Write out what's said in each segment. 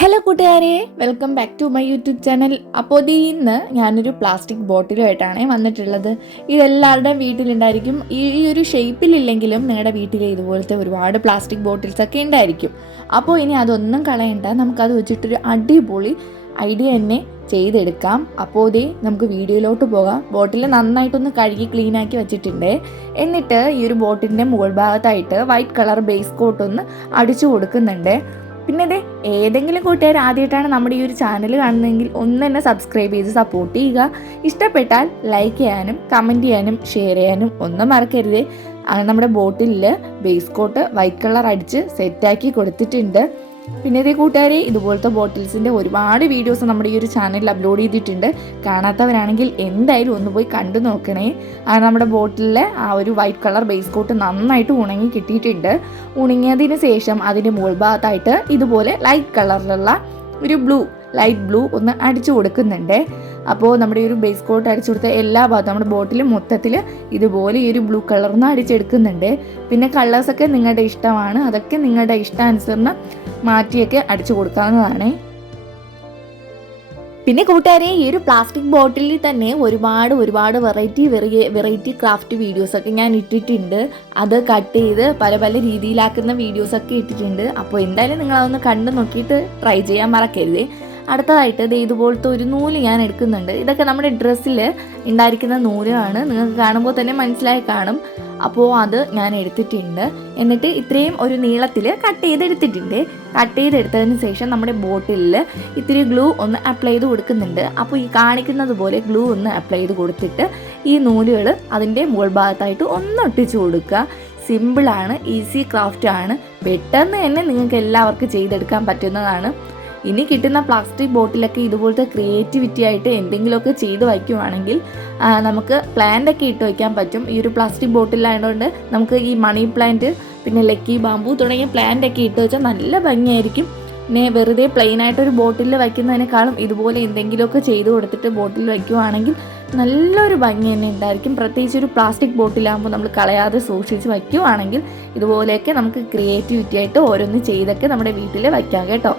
Hello കൂട്ടുകാരെ, welcome back to my YouTube channel. അപ്പോൾ ഇന്ന് ഞാനൊരു പ്ലാസ്റ്റിക് ബോട്ടിലുമായിട്ടാണ് വന്നിട്ടുള്ളത്. ഇതെല്ലാവരുടെയും വീട്ടിലുണ്ടായിരിക്കും. ഈ ഒരു ഷേപ്പിലില്ലെങ്കിലും നിങ്ങളുടെ വീട്ടിൽ ഇതുപോലത്തെ ഒരുപാട് പ്ലാസ്റ്റിക് ബോട്ടിൽസൊക്കെ ഉണ്ടായിരിക്കും. അപ്പോൾ ഇനി അതൊന്നും കളയണ്ട, നമുക്കത് വെച്ചിട്ടൊരു അടിപൊളി ഐഡിയ തന്നെ ചെയ്തെടുക്കാം. അപ്പോൾ നമുക്ക് വീഡിയോയിലോട്ട് പോകാം. ബോട്ടിൽ നന്നായിട്ടൊന്ന് കഴുകി ക്ലീനാക്കി വെച്ചിട്ടുണ്ട്. എന്നിട്ട് ഈ ഒരു ബോട്ടിലിൻ്റെ മുകൾ ഭാഗത്തായിട്ട് വൈറ്റ് കളർ ബേസ് കോട്ടൊന്ന് അടിച്ചു കൊടുക്കുന്നുണ്ട്. പിന്നെ ഏതെങ്കിലും കൂട്ടുകാർ ആദ്യമായിട്ടാണ് നമ്മുടെ ഈ ഒരു ചാനൽ കാണുന്നതെങ്കിൽ ഒന്ന് തന്നെ സബ്സ്ക്രൈബ് ചെയ്ത് സപ്പോർട്ട് ചെയ്യുക. ഇഷ്ടപ്പെട്ടാൽ ലൈക്ക് ചെയ്യാനും കമൻറ്റ് ചെയ്യാനും ഷെയർ ചെയ്യാനും ഒന്നും മറക്കരുത്. നമ്മുടെ ബോട്ടിലിൽ ബേസ് കോട്ട് വൈറ്റ് കളർ അടിച്ച് സെറ്റാക്കി കൊടുത്തിട്ടുണ്ട്. പിന്നെ കൂട്ടുകാരെ, ഇതുപോലത്തെ ബോട്ടിൽസിൻ്റെ ഒരുപാട് വീഡിയോസ് നമ്മുടെ ഈ ഒരു ചാനലിൽ അപ്ലോഡ് ചെയ്തിട്ടുണ്ട്. കാണാത്തവരാണെങ്കിൽ എന്തായാലും ഒന്ന് പോയി കണ്ടു നോക്കണേ. നമ്മുടെ ബോട്ടിലിലെ ആ ഒരു വൈറ്റ് കളർ ബേസ് കോട്ട് നന്നായിട്ട് ഉണങ്ങി കിട്ടിയിട്ടുണ്ട്. ഉണങ്ങിയതിന് ശേഷം അതിൻ്റെ മുകൾ ഭാഗത്തായിട്ട് ഇതുപോലെ ലൈറ്റ് കളറിലുള്ള ഒരു ലൈറ്റ് ബ്ലൂ ഒന്ന് അടിച്ചു കൊടുക്കുന്നുണ്ട്. അപ്പോൾ നമ്മുടെ ഈ ഒരു ബേസ് കോട്ട് അടിച്ചു കൊടുത്ത എല്ലാ ഭാഗത്തും നമ്മുടെ ബോട്ടിൽ മൊത്തത്തിൽ ഇതുപോലെ ഈ ഒരു ബ്ലൂ കളർന്ന് അടിച്ചെടുക്കുന്നുണ്ട്. പിന്നെ കളേഴ്സൊക്കെ നിങ്ങളുടെ ഇഷ്ടമാണ്, അതൊക്കെ നിങ്ങളുടെ ഇഷ്ടാനുസരണം മാറ്റിയൊക്കെ അടിച്ചു കൊടുക്കാവുന്നതാണ്. പിന്നെ കൂട്ടുകാരെ, ഈ ഒരു പ്ലാസ്റ്റിക് ബോട്ടിലിൽ തന്നെ ഒരുപാട് വെറൈറ്റി ക്രാഫ്റ്റ് വീഡിയോസൊക്കെ ഞാൻ ഇട്ടിട്ടുണ്ട്. അത് കട്ട് ചെയ്ത് പല പല രീതിയിലാക്കുന്ന വീഡിയോസൊക്കെ ഇട്ടിട്ടുണ്ട്. അപ്പോൾ എന്തായാലും നിങ്ങളതൊന്ന് കണ്ടു നോക്കിയിട്ട് ട്രൈ ചെയ്യാൻ മറക്കരുത്. അടുത്തതായിട്ട് ഇതുപോലത്തെ ഒരു നൂല് ഞാൻ എടുക്കുന്നുണ്ട്. ഇതൊക്കെ നമ്മുടെ ഡ്രസ്സിൽ ഉണ്ടായിരിക്കുന്ന നൂലാണ്, നിങ്ങൾക്ക് കാണുമ്പോൾ തന്നെ മനസ്സിലായി കാണും. അപ്പോൾ അത് ഞാൻ എടുത്തിട്ടുണ്ട്. എന്നിട്ട് ഇത്രയും ഒരു നീളത്തിൽ കട്ട് ചെയ്തെടുത്തിട്ടുണ്ട്. കട്ട് ചെയ്തെടുത്തതിന് ശേഷം നമ്മുടെ ബോട്ടിലിൽ ഇത്തിരി ഗ്ലൂ ഒന്ന് അപ്ലൈ ചെയ്ത് കൊടുക്കുന്നുണ്ട്. അപ്പോൾ ഈ കാണിക്കുന്നത് പോലെ ഗ്ലൂ ഒന്ന് അപ്ലൈ ചെയ്ത് കൊടുത്തിട്ട് ഈ നൂലുകൾ അതിൻ്റെ മുകൾ ഭാഗത്തായിട്ട് ഒന്ന് ഒട്ടിച്ചു കൊടുക്കുക. സിമ്പിളാണ്, ഈസി ക്രാഫ്റ്റ് ആണ്, പെട്ടെന്ന് തന്നെ നിങ്ങൾക്ക് എല്ലാവർക്കും ചെയ്തെടുക്കാൻ പറ്റുന്നതാണ്. ഇനി കിട്ടുന്ന പ്ലാസ്റ്റിക് ബോട്ടിലൊക്കെ ഇതുപോലത്തെ ക്രിയേറ്റിവിറ്റി ആയിട്ട് എന്തെങ്കിലുമൊക്കെ ചെയ്ത് വയ്ക്കുവാണെങ്കിൽ നമുക്ക് പ്ലാന്റൊക്കെ ഇട്ട് വയ്ക്കാൻ പറ്റും. ഈ ഒരു പ്ലാസ്റ്റിക് ബോട്ടിലായതുകൊണ്ട് നമുക്ക് ഈ മണി പ്ലാന്റ്, പിന്നെ ലക്കി ബാമ്പു തുടങ്ങിയ പ്ലാന്റൊക്കെ ഇട്ട് വെച്ചാൽ നല്ല ഭംഗിയായിരിക്കും. പിന്നെ വെറുതെ പ്ലെയിനായിട്ടൊരു ബോട്ടിൽ വയ്ക്കുന്നതിനേക്കാളും ഇതുപോലെ എന്തെങ്കിലുമൊക്കെ ചെയ്ത് കൊടുത്തിട്ട് ബോട്ടിൽ വയ്ക്കുവാണെങ്കിൽ നല്ലൊരു ഭംഗി തന്നെ ഉണ്ടായിരിക്കും. പ്രത്യേകിച്ച് ഒരു പ്ലാസ്റ്റിക് ബോട്ടിലാകുമ്പോൾ നമ്മൾ കളയാതെ സൂക്ഷിച്ച് വയ്ക്കുവാണെങ്കിൽ ഇതുപോലെയൊക്കെ നമുക്ക് ക്രിയേറ്റിവിറ്റി ആയിട്ട് ഓരോന്ന് ചെയ്തൊക്കെ നമ്മുടെ വീട്ടിൽ വയ്ക്കാം കേട്ടോ.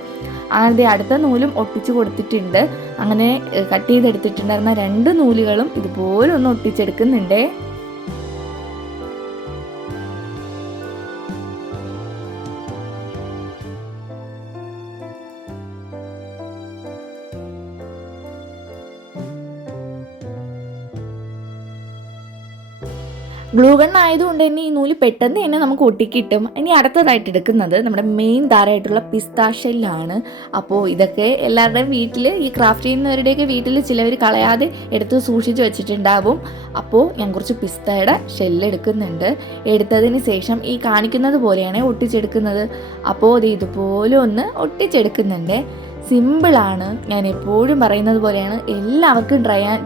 അടുത്ത നൂലും ഒട്ടിച്ചു കൊടുത്തിട്ടുണ്ട്. അങ്ങനെ കട്ട് ചെയ്തെടുത്തിട്ടുണ്ടായിരുന്ന 2 നൂലുകളും ഇതുപോലെ ഒന്ന് ഒട്ടിച്ചെടുക്കുന്നുണ്ട്. ഗ്ലൂ ഗൺ ആയതുകൊണ്ട് തന്നെ ഈ നൂല് പെട്ടെന്ന് തന്നെ നമുക്ക് ഒട്ടിക്കിട്ടും. ഇനി അടുത്തതായിട്ട് എടുക്കുന്നത് നമ്മുടെ മെയിൻ താരമായിട്ടുള്ള പിസ്ത ഷെല്ലാണ്. അപ്പോൾ ഇതൊക്കെ എല്ലാവരുടെയും വീട്ടിൽ, ഈ ക്രാഫ്റ്റ് ചെയ്യുന്നവരുടെയൊക്കെ വീട്ടിൽ ചിലവർ കളയാതെ എടുത്ത് സൂക്ഷിച്ച് വെച്ചിട്ടുണ്ടാവും. അപ്പോൾ ഞാൻ കുറച്ച് പിസ്തയുടെ ഷെല്ല് എടുക്കുന്നുണ്ട്. എടുത്തതിന് ശേഷം ഈ കാണിക്കുന്നത് പോലെയാണ് ഒട്ടിച്ചെടുക്കുന്നത്. അപ്പോൾ ഇതുപോലെ ഒന്ന് ഒട്ടിച്ചെടുക്കുന്നുണ്ട്. സിമ്പിളാണ്, ഞാൻ എപ്പോഴും പറയുന്നത് പോലെയാണ്. എല്ലാവർക്കും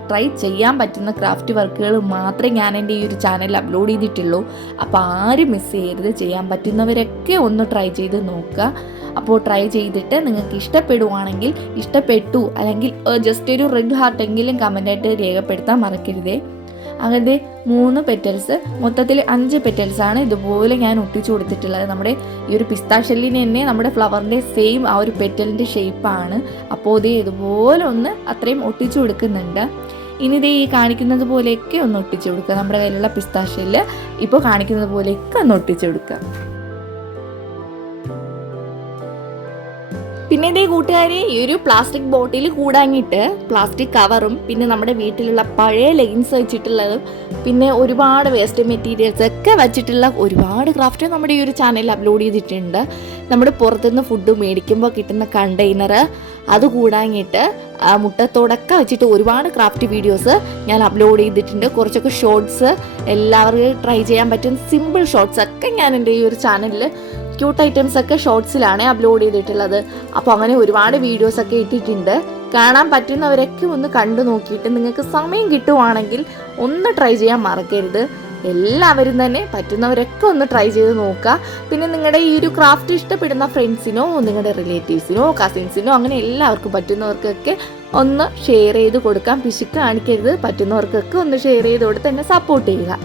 ട്രൈ ചെയ്യാൻ പറ്റുന്ന ക്രാഫ്റ്റ് വർക്കുകൾ മാത്രമേ ഞാൻ എൻ്റെ ഈ ഒരു ചാനലിൽ അപ്ലോഡ് ചെയ്തിട്ടുള്ളൂ. അപ്പോൾ ആരും മിസ് ചെയ്യരുത്. ചെയ്യാൻ പറ്റുന്നവരൊക്കെ ഒന്ന് ട്രൈ ചെയ്ത് നോക്കുക. അപ്പോൾ ട്രൈ ചെയ്തിട്ട് നിങ്ങൾക്ക് ഇഷ്ടപ്പെടുവാണെങ്കിൽ, ഇഷ്ടപ്പെട്ടു അല്ലെങ്കിൽ ജസ്റ്റ് ഒരു റെഡ് ഹാർട്ടെങ്കിലും കമൻ്റായിട്ട് രേഖപ്പെടുത്താൻ മറക്കരുതേ. അങ്ങനത്തെ 3 പെറ്റൽസ്, മൊത്തത്തിൽ 5 പെറ്റൽസാണ് ഇതുപോലെ ഞാൻ ഒട്ടിച്ചു കൊടുത്തിട്ടുള്ളത്. നമ്മുടെ ഈ ഒരു പിസ്ത ഷെല്ലിന് തന്നെ നമ്മുടെ ഫ്ലവറിൻ്റെ സെയിം ആ ഒരു പെറ്റലിൻ്റെ ഷേപ്പാണ്. അപ്പോൾ ഇതുപോലെ ഒന്ന് അത്രയും ഒട്ടിച്ചു കൊടുക്കുന്നുണ്ട്. ഇനി ഈ കാണിക്കുന്നത് പോലെയൊക്കെ ഒന്ന് ഒട്ടിച്ചു കൊടുക്കുക. നമ്മുടെ കയ്യിലുള്ള പിസ്ത ഷെല്ല് ഇപ്പോൾ കാണിക്കുന്നത് പോലെയൊക്കെ ഒന്ന് ഒട്ടിച്ചു കൊടുക്കുക. പിന്നെ കൂട്ടുകാരെ, ഈ ഒരു പ്ലാസ്റ്റിക് ബോട്ടിൽ കൂടാങ്ങിയിട്ട് പ്ലാസ്റ്റിക് കവറും പിന്നെ നമ്മുടെ വീട്ടിലുള്ള പഴയ ലെഗിൻസ് വെച്ചിട്ടുള്ളതും പിന്നെ ഒരുപാട് വേസ്റ്റ് മെറ്റീരിയൽസ് ഒക്കെ വെച്ചിട്ടുള്ള ഒരുപാട് ക്രാഫ്റ്റ് നമ്മുടെ ഈ ഒരു ചാനലിൽ അപ്ലോഡ് ചെയ്തിട്ടുണ്ട്. നമ്മുടെ പുറത്തുനിന്ന് ഫുഡ് മേടിക്കുമ്പോൾ കിട്ടുന്ന കണ്ടെയ്നർ, അത് കൂടാങ്ങിയിട്ട് മുട്ടത്തോടൊക്കെ വെച്ചിട്ട് ഒരുപാട് ക്രാഫ്റ്റ് വീഡിയോസ് ഞാൻ അപ്ലോഡ് ചെയ്തിട്ടുണ്ട്. കുറച്ചൊക്കെ ഷോർട്സ്, എല്ലാവർക്കും ട്രൈ ചെയ്യാൻ പറ്റും സിമ്പിൾ ഷോർട്സ് ഒക്കെ ഞാൻ എൻ്റെ ഈ ഒരു ചാനലിൽ ക്യൂട്ട് ഐറ്റംസ് ഒക്കെ ഷോർട്സിലാണ് അപ്ലോഡ് ചെയ്തിട്ടുള്ളത്. അപ്പോൾ അങ്ങനെ ഒരുപാട് വീഡിയോസൊക്കെ ഇട്ടിട്ടുണ്ട്. കാണാൻ പറ്റുന്നവരൊക്കെ ഒന്ന് കണ്ടു നോക്കിയിട്ട് നിങ്ങൾക്ക് സമയം കിട്ടുവാണെങ്കിൽ ഒന്ന് ട്രൈ ചെയ്യാൻ മറക്കരുത്. എല്ലാവരും തന്നെ പറ്റുന്നവരൊക്കെ ഒന്ന് ട്രൈ ചെയ്ത് നോക്കുക. പിന്നെ നിങ്ങളുടെ ഈ ഒരു ക്രാഫ്റ്റ് ഇഷ്ടപ്പെടുന്ന ഫ്രണ്ട്സിനോ നിങ്ങളുടെ റിലേറ്റീവ്സിനോ കസിൻസിനോ അങ്ങനെ എല്ലാവർക്കും പറ്റുന്നവർക്കൊക്കെ ഒന്ന് ഷെയർ ചെയ്ത് കൊടുക്കാം. പിശുക്ക് കാണിക്കരുത്. പറ്റുന്നവർക്കൊക്കെ ഒന്ന് ഷെയർ ചെയ്ത് കൊടുത്ത് എന്നെ സപ്പോർട്ട് ചെയ്യുക.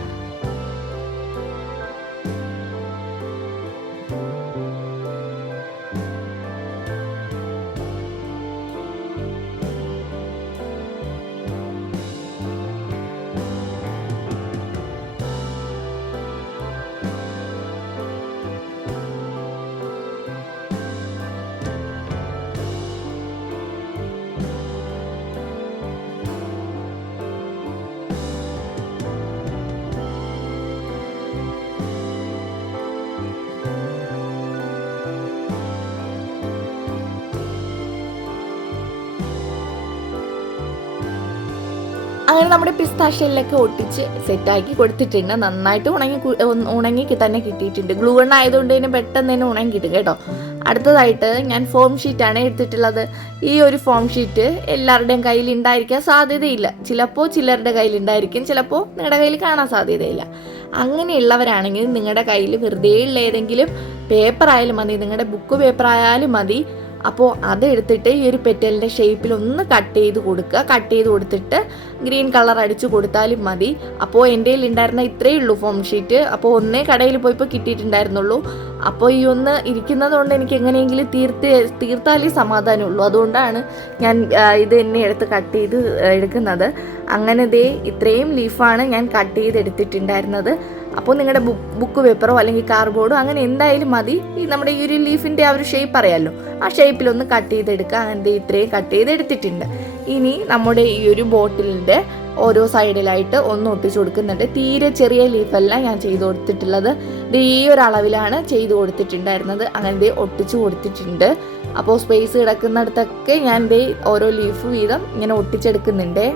അങ്ങനെ നമ്മുടെ പിസ്താഷ്യയിലൊക്കെ ഒട്ടിച്ച് സെറ്റാക്കി കൊടുത്തിട്ടുണ്ട്. നന്നായിട്ട് ഉണങ്ങി തന്നെ കിട്ടിയിട്ടുണ്ട്. ഗ്ലൂ ഗൺ ആയതുകൊണ്ട് തന്നെ പെട്ടെന്ന് തന്നെ ഉണങ്ങി കിട്ടും കേട്ടോ. അടുത്തതായിട്ട് ഞാൻ ഫോം ഷീറ്റാണ് എടുത്തിട്ടുള്ളത്. ഈ ഒരു ഫോം ഷീറ്റ് എല്ലാവരുടെയും കയ്യിൽ ഉണ്ടായിരിക്കാൻ സാധ്യതയില്ല. ചിലപ്പോൾ ചിലരുടെ കയ്യിൽ ഉണ്ടായിരിക്കും, ചിലപ്പോൾ നിങ്ങളുടെ കയ്യിൽ കാണാൻ സാധ്യതയില്ല. അങ്ങനെയുള്ളവരാണെങ്കിൽ നിങ്ങളുടെ കയ്യിൽ വെറുതെ ഉള്ള ഏതെങ്കിലും പേപ്പർ ആയാലും മതി, നിങ്ങളുടെ ബുക്ക് പേപ്പർ ആയാലും മതി. അപ്പോൾ അതെടുത്തിട്ട് ഈ ഒരു പെറ്റലിൻ്റെ ഷേപ്പിൽ ഒന്ന് കട്ട് ചെയ്ത് കൊടുക്കുക. കട്ട് ചെയ്ത് കൊടുത്തിട്ട് ഗ്രീൻ കളർ അടിച്ചു കൊടുത്താലും മതി. അപ്പോൾ എൻ്റെ കയ്യിൽ ഉണ്ടായിരുന്ന ഇത്രയേ ഉള്ളൂ ഫോം ഷീറ്റ്. അപ്പോൾ ഒന്നേ കടയിൽ പോയപ്പോൾ കിട്ടിയിട്ടുണ്ടായിരുന്നുള്ളൂ. അപ്പോൾ ഈ ഒന്ന് ഇരിക്കുന്നത് കൊണ്ട് എനിക്ക് എങ്ങനെയെങ്കിലും തീർത്താലേ സമാധാനമുള്ളൂ. അതുകൊണ്ടാണ് ഞാൻ ഇത് തന്നെ എടുത്ത് കട്ട് ചെയ്ത് എടുക്കുന്നത്. അങ്ങനെ ഇത്രയും ലീഫാണ് ഞാൻ കട്ട് ചെയ്ത് എടുത്തിട്ടുണ്ടായിരുന്നത്. അപ്പോൾ നിങ്ങളുടെ ബുക്ക് പേപ്പറോ അല്ലെങ്കിൽ കാർഡ്ബോർഡോ അങ്ങനെ എന്തായാലും മതി. ഈ നമ്മുടെ ഈ ഒരു ലീഫിൻ്റെ ആ ഒരു ഷേപ്പ് അറിയാമല്ലോ, ആ ഷേപ്പിലൊന്ന് കട്ട് ചെയ്തെടുക്കുക. അങ്ങനെ ഇത്രയും കട്ട് ചെയ്തെടുത്തിട്ടുണ്ട്. ഇനി നമ്മുടെ ഈ ഒരു ബോട്ടിലിൻ്റെ ഓരോ സൈഡിലായിട്ട് ഒന്ന് ഒട്ടിച്ചു കൊടുക്കുന്നുണ്ട്. തീരെ ചെറിയ ലീഫല്ല ഞാൻ ചെയ്ത് കൊടുത്തിട്ടുള്ളത്. ഈ ഒരു അളവിലാണ് ചെയ്ത് കൊടുത്തിട്ടുണ്ടായിരുന്നത്. അങ്ങനെ ഒട്ടിച്ചു കൊടുത്തിട്ടുണ്ട്. അപ്പോൾ സ്പേസ് കിടക്കുന്നിടത്തൊക്കെ ഞാൻ ഓരോ ലീഫ് വീതം ഇങ്ങനെ ഒട്ടിച്ചെടുക്കുന്നുണ്ട്.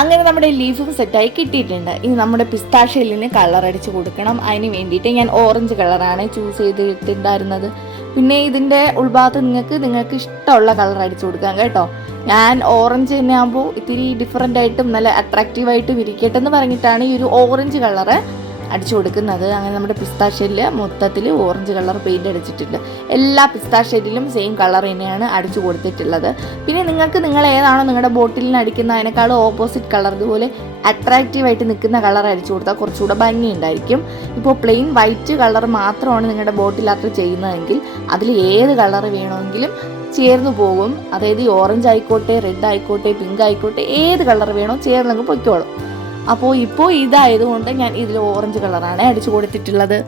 അങ്ങനെ നമ്മുടെ ലീഫും സെറ്റായി കിട്ടിയിട്ടുണ്ട്. ഇനി നമ്മുടെ പിസ്താഷ്യലിന് കളർ അടിച്ച് കൊടുക്കണം. അതിന് വേണ്ടിയിട്ട് ഞാൻ ഓറഞ്ച് കളറാണ് ചൂസ് ചെയ്തിട്ടുണ്ടായിരുന്നത്. പിന്നെ ഇതിൻ്റെ ഉൾഭാഗത്ത് നിങ്ങൾക്ക് ഇഷ്ടമുള്ള കളർ അടിച്ചു കൊടുക്കാം കേട്ടോ. ഞാൻ ഓറഞ്ച് തന്നെ ആകുമ്പോൾ ഇത്തിരി ഡിഫറെൻ്റ് ആയിട്ടും നല്ല അട്രാക്റ്റീവായിട്ടും ഇരിക്കട്ടെ എന്ന് പറഞ്ഞിട്ടാണ് ഈ ഒരു ഓറഞ്ച് കളറ് അടിച്ചു കൊടുക്കുന്നത്. അങ്ങനെ നമ്മുടെ പിസ്താഷ്യലിൽ മൊത്തത്തിൽ ഓറഞ്ച് കളർ പെയിൻറ് അടിച്ചിട്ടുണ്ട്. എല്ലാ പിസ്താഷ്യലിലും സെയിം കളർ തന്നെയാണ് അടിച്ചു കൊടുത്തിട്ടുള്ളത്. പിന്നെ നിങ്ങൾ ഏതാണോ നിങ്ങളുടെ ബോട്ടിലിന് അടിക്കുന്ന അതിനേക്കാളും ഓപ്പോസിറ്റ് കളർ ഇതുപോലെ അട്രാക്റ്റീവായിട്ട് നിൽക്കുന്ന കളർ അടിച്ചു കൊടുത്താൽ കുറച്ചുകൂടെ ഭംഗി ഉണ്ടായിരിക്കും. ഇപ്പോൾ പ്ലെയിൻ വൈറ്റ് കളർ മാത്രമാണ് നിങ്ങളുടെ ബോട്ടിലകത്ത് ചെയ്യുന്നതെങ്കിൽ അതിൽ ഏത് കളർ വേണമെങ്കിലും ചേർന്ന് പോകും. അതായത് ഈ ഓറഞ്ച് ആയിക്കോട്ടെ, റെഡ് ആയിക്കോട്ടെ, പിങ്ക് ആയിക്കോട്ടെ, ഏത് കളർ വേണോ ചേർന്നങ്ങ് പൊയ്ക്കോളും. അപ്പോൾ ഇപ്പോൾ ഇതായതുകൊണ്ട് ഞാൻ ഇതിൽ ഓറഞ്ച് കളറാണ് അടിച്ചു കൊടുത്തിട്ടുള്ളത്.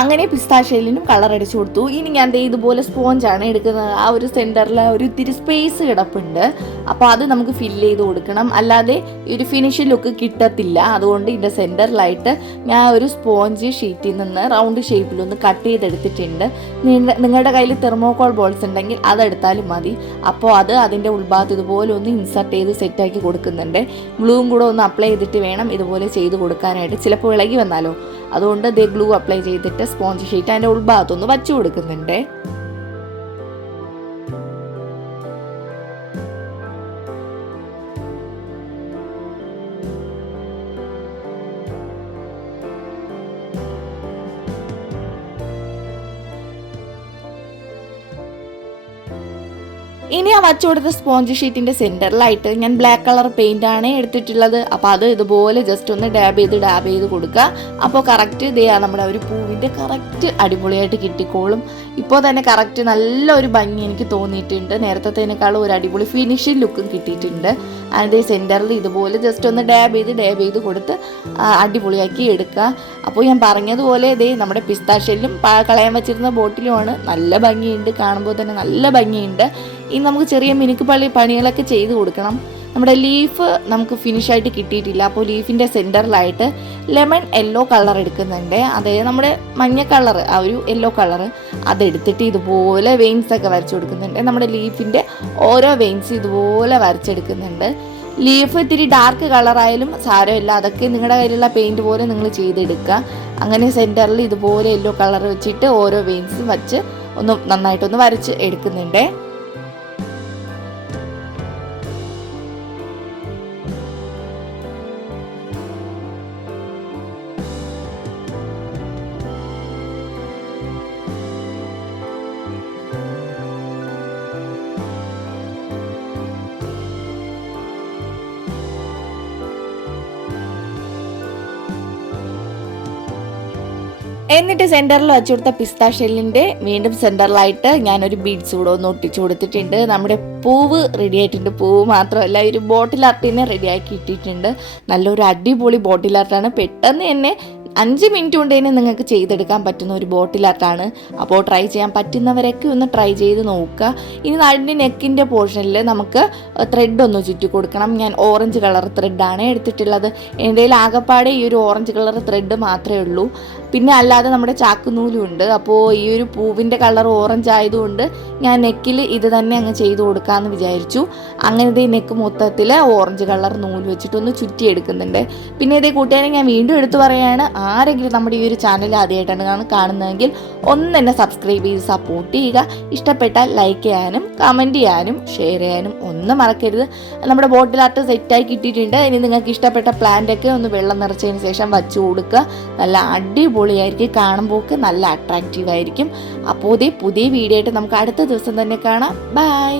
അങ്ങനെ പിസ്താഷ്യലിനും കളർ അടിച്ചു കൊടുത്തു. ഇനി ഞാൻ ഇതുപോലെ സ്പോഞ്ചാണ് എടുക്കുന്നത്. ആ ഒരു സെൻറ്ററിൽ ഒരു ഇത്തിരി സ്പേസ് കിടപ്പുണ്ട്. അപ്പോൾ അത് നമുക്ക് ഫില്ല് ചെയ്ത് കൊടുക്കണം, അല്ലാതെ ഒരു ഫിനിഷ് ലുക്ക് കിട്ടത്തില്ല. അതുകൊണ്ട് ഇതിൻ്റെ സെൻറ്ററിലായിട്ട് ഞാൻ ഒരു സ്പോഞ്ച് ഷീറ്റിൽ നിന്ന് റൗണ്ട് ഷേപ്പിലൊന്ന് കട്ട് ചെയ്തെടുത്തിട്ടുണ്ട്. നിങ്ങളുടെ കയ്യിൽ തെർമോകോൾ ബോൾസ് ഉണ്ടെങ്കിൽ അതെടുത്താലും മതി. അപ്പോൾ അതിൻ്റെ ഉൾഭാഗത്ത് ഇതുപോലെ ഒന്ന് ഇൻസർട്ട് ചെയ്ത് സെറ്റാക്കി കൊടുക്കുന്നുണ്ട്. ഗ്ലൂവും കൂടെ ഒന്ന് അപ്ലൈ ചെയ്തിട്ട് വേണം ഇതുപോലെ ചെയ്ത് കൊടുക്കാനായിട്ട്. ചിലപ്പോൾ ഇളകി വന്നാലോ, അതുകൊണ്ട് ഗ്ലൂ അപ്ലൈ ചെയ്തിട്ട് സ്പോഞ്ച് ഷീറ്റ് അതിൻ്റെ ഉൾഭാഗത്തൊന്ന് വച്ചു കൊടുക്കുന്നുണ്ട്. ഇനി ആ വച്ചു കൊടുത്ത സ്പോഞ്ച് ഷീറ്റിൻ്റെ സെൻറ്ററിലായിട്ട് ഞാൻ ബ്ലാക്ക് കളർ പെയിൻ്റാണ് എടുത്തിട്ടുള്ളത്. അപ്പോൾ അത് ഇതുപോലെ ജസ്റ്റ് ഒന്ന് ഡാബ് ചെയ്ത് കൊടുക്കുക. അപ്പോൾ കറക്റ്റ് നമ്മുടെ ഒരു പൂവിൻ്റെ കറക്റ്റ് അടിപൊളിയായിട്ട് കിട്ടിക്കോളും. ഇപ്പോൾ തന്നെ കറക്റ്റ് നല്ലൊരു ഭംഗി എനിക്ക് തോന്നിയിട്ടുണ്ട്. നേരത്തേനേക്കാളും ഒരു അടിപൊളി ഫിനിഷിംഗ് ലുക്കും കിട്ടിയിട്ടുണ്ട്. അതിൻ്റെ സെൻറ്ററിൽ ഇതുപോലെ ജസ്റ്റ് ഒന്ന് ഡാബ് ചെയ്ത് കൊടുത്ത് അടിപൊളിയാക്കി എടുക്കുക. അപ്പോൾ ഞാൻ പറഞ്ഞതുപോലെ നമ്മുടെ പിസ്താഷ്യലും കളയാൻ വെച്ചിരുന്ന ബോട്ടിലുമാണ്. നല്ല ഭംഗിയുണ്ട്, കാണുമ്പോൾ തന്നെ നല്ല ഭംഗിയുണ്ട്. ഇനി നമുക്ക് ചെറിയ മിനുക്ക് പണികളൊക്കെ ചെയ്ത് കൊടുക്കണം. നമ്മുടെ ലീഫ് നമുക്ക് ഫിനിഷായിട്ട് കിട്ടിയിട്ടില്ല. അപ്പോൾ ലീഫിൻ്റെ സെൻറ്ററിലായിട്ട് ലെമൺ യെല്ലോ കളർ എടുക്കുന്നുണ്ട്. അതായത് നമ്മുടെ മഞ്ഞ കളർ, ആ ഒരു യെല്ലോ കളർ അതെടുത്തിട്ട് ഇതുപോലെ വെയിൻസ് ഒക്കെ വരച്ചു കൊടുക്കുന്നുണ്ട്. നമ്മുടെ ലീഫിൻ്റെ ഓരോ വെയിൻസ് ഇതുപോലെ വരച്ചെടുക്കുന്നുണ്ട്. ലീഫ് ഇത്തിരി ഡാർക്ക് കളറായാലും സാരമില്ല, അതൊക്കെ നിങ്ങളുടെ കയ്യിലുള്ള പെയിൻറ്റ് പോലെ നിങ്ങൾ ചെയ്തെടുക്കുക. അങ്ങനെ സെൻറ്ററിൽ ഇതുപോലെ യെല്ലോ കളർ വെച്ചിട്ട് ഓരോ വെയിൻസും വച്ച് ഒന്ന് നന്നായിട്ടൊന്ന് വരച്ച് എടുക്കുന്നുണ്ട്. എന്നിട്ട് സെൻറ്ററിൽ വെച്ച് കൊടുത്ത പിസ്ത ഷെല്ലിൻ്റെ വീണ്ടും സെൻറ്ററിലായിട്ട് ഞാനൊരു ബീഡ്സ് കൂടെ ഒന്ന് ഒട്ടിച്ചു കൊടുത്തിട്ടുണ്ട്. നമ്മുടെ പൂവ് റെഡി ആയിട്ടുണ്ട്. പൂവ് മാത്രമല്ല, ഒരു ബോട്ടിൽ ആർട്ടിനെ റെഡിയാക്കി ഇട്ടിട്ടുണ്ട്. നല്ലൊരു അടിപൊളി ബോട്ടിൽ ആർട്ടാണ്. പെട്ടെന്ന് തന്നെ 5 മിനിറ്റ് കൊണ്ട് തന്നെ നിങ്ങൾക്ക് ചെയ്തെടുക്കാൻ പറ്റുന്ന ഒരു ബോട്ടിൽ ആർട്ടാണ്. അപ്പോൾ ട്രൈ ചെയ്യാൻ പറ്റുന്നവരൊക്കെ ഒന്ന് ട്രൈ ചെയ്ത് നോക്കുക. ഇനി അതിൻ്റെ നെക്കിൻ്റെ പോർഷനിൽ നമുക്ക് ത്രെഡ് ഒന്ന് ചുറ്റി കൊടുക്കണം. ഞാൻ ഓറഞ്ച് കളർ ത്രെഡാണ് എടുത്തിട്ടുള്ളത്. എൻ്റെ കയ്യിൽ ആകെപ്പാടെ ഈ ഒരു ഓറഞ്ച് കളർ ത്രെഡ് മാത്രമേ ഉള്ളൂ. പിന്നെ അല്ലാതെ നമ്മുടെ ചാക്കുനൂലും ഉണ്ട്. അപ്പോൾ ഈ ഒരു പൂവിൻ്റെ കളർ ഓറഞ്ച് ആയതുകൊണ്ട് ഞാൻ നെക്കിൽ ഇത് തന്നെ അങ്ങ് ചെയ്ത് കൊടുക്കാമെന്ന് വിചാരിച്ചു. അങ്ങനത്തെ നെക്ക് മൊത്തത്തിൽ ഓറഞ്ച് കളർ നൂല് വെച്ചിട്ടൊന്ന് ചുറ്റിയെടുക്കുന്നുണ്ട്. പിന്നെ ഇതേ കൂട്ടുകാരെ ഞാൻ വീണ്ടും എടുത്തു പറയുകയാണ്, ആരെങ്കിലും നമ്മുടെ ഈ ഒരു ചാനൽ ആദ്യമായിട്ടാണ് കാണുന്നതെങ്കിൽ ഒന്ന് തന്നെ സബ്സ്ക്രൈബ് ചെയ്ത് സപ്പോർട്ട് ചെയ്യുക. ഇഷ്ടപ്പെട്ടാൽ ലൈക്ക് ചെയ്യാനും കമൻറ്റ് ചെയ്യാനും ഷെയർ ചെയ്യാനും ഒന്നും മറക്കരുത്. നമ്മുടെ ബോട്ടിൽ ആർട്ട് സെറ്റായി കിട്ടിയിട്ടുണ്ട്. ഇനി നിങ്ങൾക്ക് ഇഷ്ടപ്പെട്ട പ്ലാന്റൊക്കെ ഒന്ന് വെള്ളം നിറച്ചതിന് ശേഷം വച്ചു കൊടുക്കുക. നല്ല അടിപൊളിയായിരിക്കും, കാണുമ്പോൾ നല്ല അട്രാക്റ്റീവ് ആയിരിക്കും. അപ്പോൾ പുതിയ വീഡിയോ ആയിട്ട് നമുക്ക് അടുത്ത ദിവസം തന്നെ കാണാം. ബൈ.